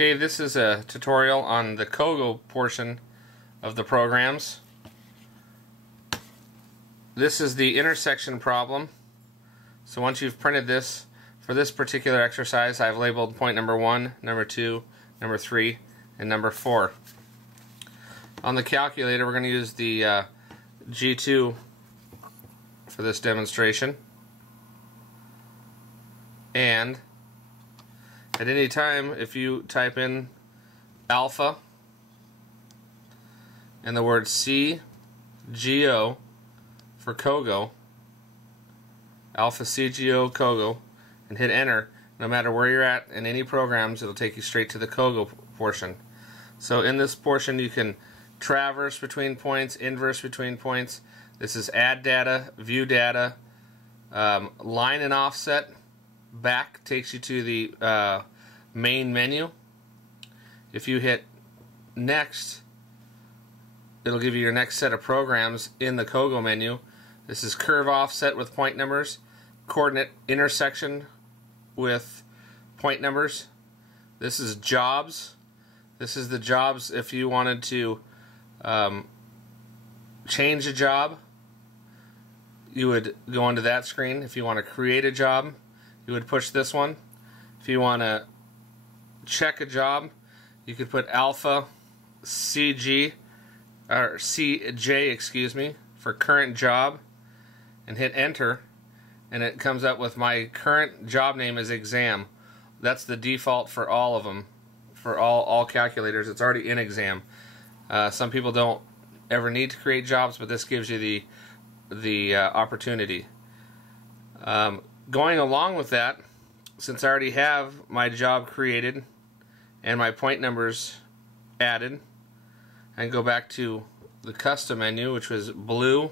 Okay, this is a tutorial on the Cogo portion of the programs. This is the intersection problem. So once you've printed this, for this particular exercise, I've labeled point number 1, number 2, number 3, and number 4. On the calculator, we're going to use the G2 for this demonstration. And at any time, if you type in alpha and the word CGO for Cogo, alpha CGO Cogo, and hit enter, no matter where you're at in any programs, it'll take you straight to the Cogo portion. So in this portion, you can traverse between points, inverse between points. This is add data, view data, line and offset. Back takes you to the main menu. If you hit next, it'll give you your next set of programs in the Cogo menu. This is curve offset with point numbers, coordinate intersection with point numbers. This is jobs. This is the jobs if you wanted to change a job. You would go onto that screen. If you want to create a job, you would push this one. If you want to check a job, you could put alpha CG or CJ, excuse me, for current job, and hit enter, and it comes up with my current job name is exam. That's the default for all of them, for all calculators. It's already in exam. Some people don't ever need to create jobs, but this gives you the opportunity. Going along with that, since I already have my job created and my point numbers added, I can go back to the custom menu, which was blue,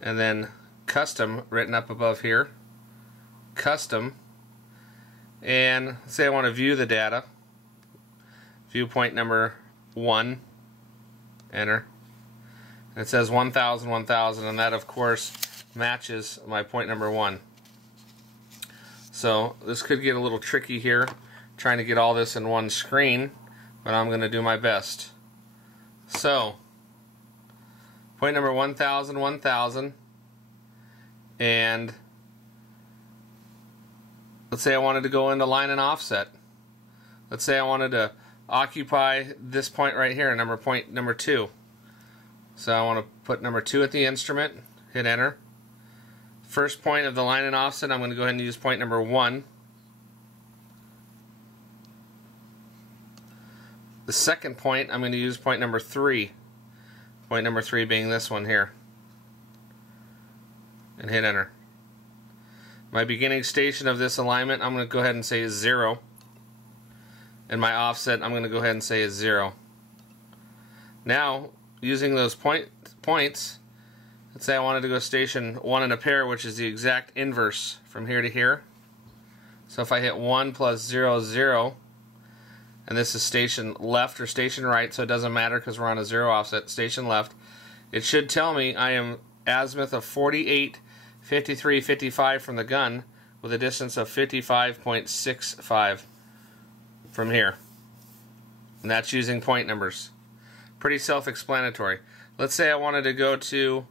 and then custom written up above here, custom, and say I want to view the data, view point number 1, enter, and it says 1000, 1000, and that of course matches my point number 1. So this could get a little tricky here, trying to get all this in one screen, but I'm going to do my best. So point number 1000, 1000, and let's say I wanted to go into line and offset. Let's say I wanted to occupy this point right here, point number 2. So I want to put number 2 at the instrument, hit enter. First point of the line and offset, I'm going to go ahead and use point number 1. The second point, I'm going to use point number 3. Point number 3 being this one here. And hit enter. My beginning station of this alignment, I'm going to go ahead and say is 0. And my offset, I'm going to go ahead and say is 0. Now, using those points, let's say I wanted to go station 1 in a pair, which is the exact inverse from here to here. So if I hit 1 plus 0, 0, and this is station left or station right, so it doesn't matter because we're on a 0 offset, station left, it should tell me I am azimuth of 48, 53, 55 from the gun with a distance of 55.65 from here. And that's using point numbers. Pretty self-explanatory. Let's say I wanted to go to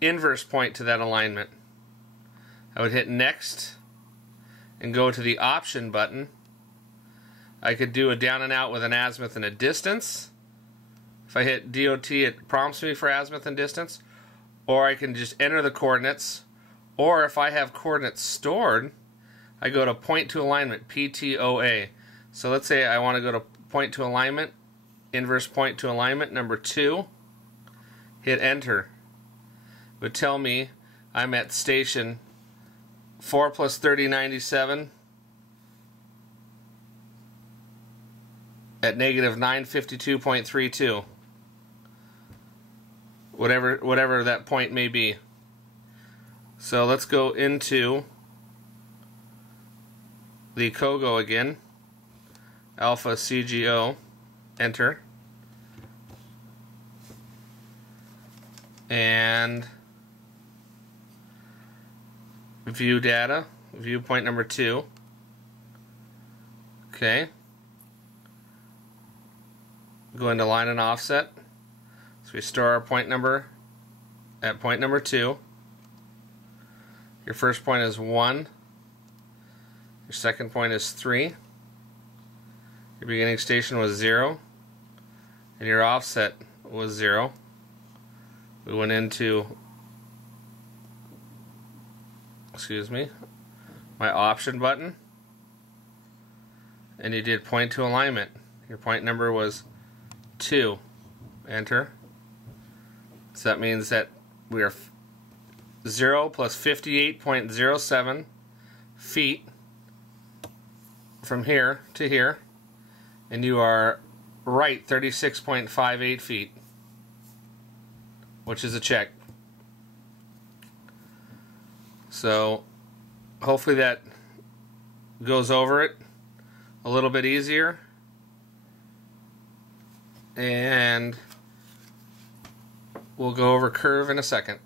inverse point to that alignment. I would hit next and go to the option button. I could do a down and out with an azimuth and a distance. If I hit DOT, it prompts me for azimuth and distance. Or I can just enter the coordinates. Or if I have coordinates stored, I go to point to alignment, PTOA. So let's say I want to go to point to alignment, inverse point to alignment, number 2. Hit enter. It would tell me I'm at station 4 plus 30, 97 at negative 952.32. Whatever that point may be. So let's go into the Cogo again. Alpha CGO, enter. And view data, view point number 2. Okay, go into line and offset. So we store our point number at point number 2. Your first point is 1. Your second point is 3. Your beginning station was 0. And your offset was 0. We went into, my option button, and you did point to alignment. Your point number was 2. Enter. So that means that we are 0 plus 58.07 feet from here to here, and you are right 36.58 feet, which is a check. So hopefully that goes over it a little bit easier, and we'll go over curve in a second.